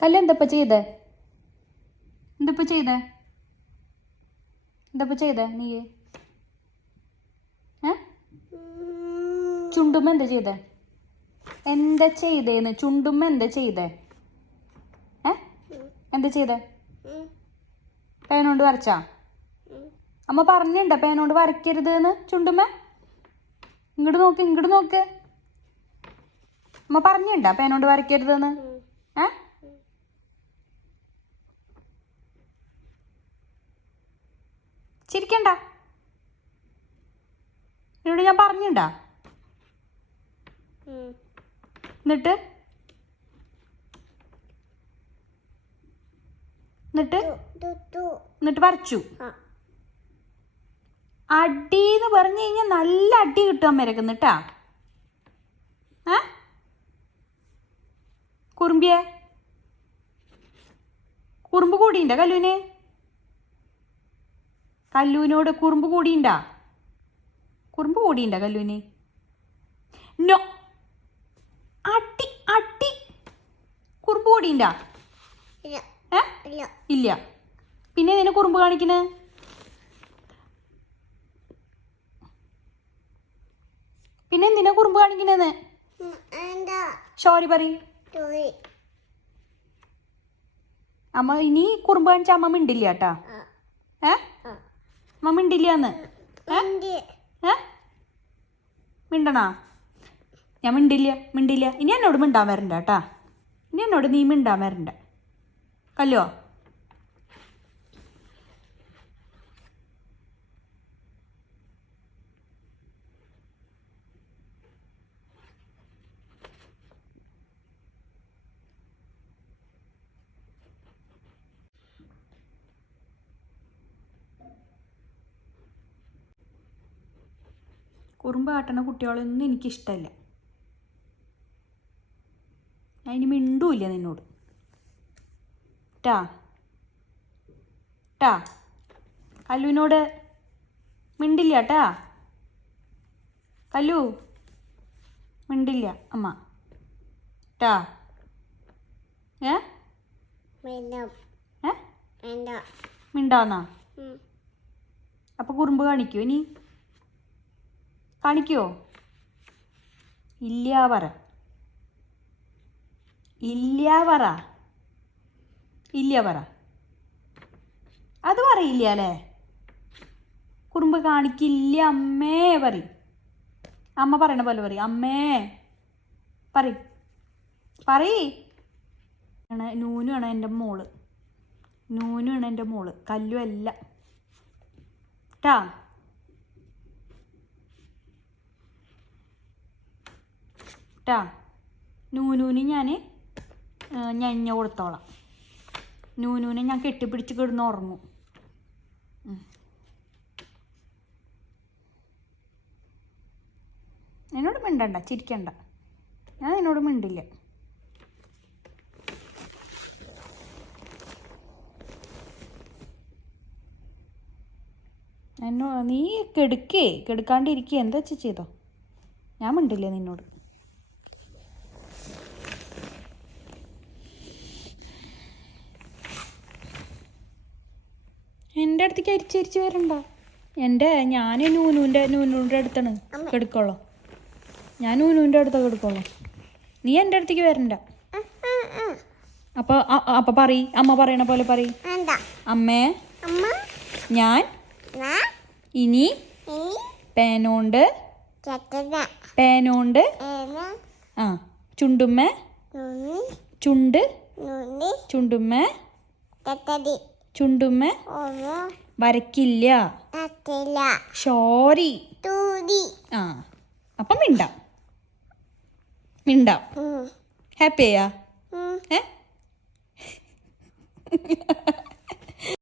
കല്ല് എന്തപ്പ ചെയ്തേ? എന്തപ്പ ചെയ്തേ? എന്തപ്പ ചെയ്തേ നീ ചുണ്ടുമ്മ എന്താ ചെയ്തേ? എന്താ ചെയ്തേന്ന്? ചുണ്ടുമ്മ എന്താ ചെയ്തേ? എന്താ ചെയ്തേ? പേനോണ്ട് വരച്ചാ? അമ്മ പറഞ്ഞിണ്ട പേനോണ്ട് വരയ്ക്കരുത് എന്ന് ചുണ്ടുമ്മ. ഇങ്ങോട്ട് നോക്ക് ഇങ്ങോട്ട് നോക്ക്. അമ്മ പറഞ്ഞിണ്ട പേനോണ്ട് വരയ്ക്കരുത് എന്ന് ഏ? ചിരിക്കണ്ട. എന്നോട് ഞാൻ പറഞ്ഞിണ്ട? എന്നിട്ട്? എന്നിട്ട്? എന്നിട്ട് വരച്ചു. അടി എന്ന് പറഞ്ഞു കഴിഞ്ഞാൽ നല്ല അടി കിട്ടും അമ്മേരക്ക് കേട്ടാ ഏ? കുറുമ്പിയെ? കുറുമ്പ് കൂടിയുണ്ട കല്ലൂന് കല്ലൂനോട് കുറുമ്പ് കൂടിയുണ്ട? കുറുമ്പ് കൂടിയുണ്ട കല്ലൂന് നോ. അടി അടി. കുറുമ്പ് കൂടിയുണ്ട? ഇല്ല. പിന്നെ നിന്നെ കുറുമ്പ് കാണിക്കുന്നത് പിന്നെ എന്തിനാ കുറുമ്പ് കാണിക്കണേന്ന്? സോറി പറ അമ്മ ഇനി കുറുമ്പ് കാണിച്ച അമ്മ മിണ്ടില്ല കേട്ടാ. ഏ? ഏ? ഏ? മിണ്ടണാ? ഞാൻ മിണ്ടില്ല മിണ്ടില്ല. ഇനി എന്നോട് മിണ്ടാൻ വരണ്ട കേട്ടാ. ഇനി എന്നോട് നീ മിണ്ടാൻ വരണ്ട. കല്ലോ കുറുമ്പ് കാട്ടണ കുട്ടികളൊന്നും എനിക്കിഷ്ടമല്ല ഞാൻ ഇനി മിണ്ടൂല്ല നിന്നോട്. ടാ ടാ കല്ലുവിനോട് മിണ്ടില്ല ട്ടാ. കല്ലു. മിണ്ടില്ല. അമ്മ. ടാ ഏ? മിണ്ടാന്നാ? അപ്പൊ കുറുമ്പ് കാണിക്കോ ഇനി? കാണിക്കോ? ഇല്ല പറ. ഇല്ല പറ. ഇല്ല പറ. അത് പറയില്ല അല്ലേ? കുറുമ്പ് കാണിക്കില്ല അമ്മേ പറയും. അമ്മ പറയണ പോലെ പറയും. അമ്മേ പറയും. പറയ്. ആണ് നൂനുമാണ് എന്റെ മോൾ. നൂനുമാണ് എന്റെ മോൾ. കല്ലു അല്ല. ട്ടാ ട്ടാ നൂനൂന് ഞാൻ ഞഞ്ഞ കൊടുത്തോളാം. നൂനൂനെ ഞാൻ കെട്ടിപ്പിടിച്ച് കിടന്ന് ഉറങ്ങും. എന്നോട് മിണ്ടണ്ട ചിരിക്കണ്ട. ഞാൻ എന്നോട് മിണ്ടില്ല. എന്നോ നീ കെടുക്കേ കെടുക്കാണ്ടിരിക്കേ. എന്താ ചെയ്തോ? ഞാൻ മിണ്ടില്ല നിന്നോട്. എന്റെ അടുത്തേക്ക് അരിച്ചരിച്ച് വരണ്ട. എന്റെ ഞാൻ നൂനൂന്റെ നൂനൂന്റെ അടുത്താണ്. കെടുക്കോളോ. ഞാൻ നൂനൂന്റെ അടുത്തൊക്കെ കെടുക്കുള്ളൂ നീ എന്റെ അടുത്തേക്ക് വരണ്ട. അപ്പൊ അപ്പൊ പറയ്. അമ്മ പറയണ പോലെ പറയ്. അമ്മേ. ഞാൻ. ഇനി. പേനോണ്ട്. പേനോണ്ട്. ആ ചുണ്ടുമ്മ. ചുണ്ട്. ചുണ്ടുമ്മ. ചുണ്ടുമ്മ? വരക്കില്ല ഷോറി ആ അപ്പം മിണ്ടാം. മിണ്ടാം. ഹാപ്പിയാ ഏ?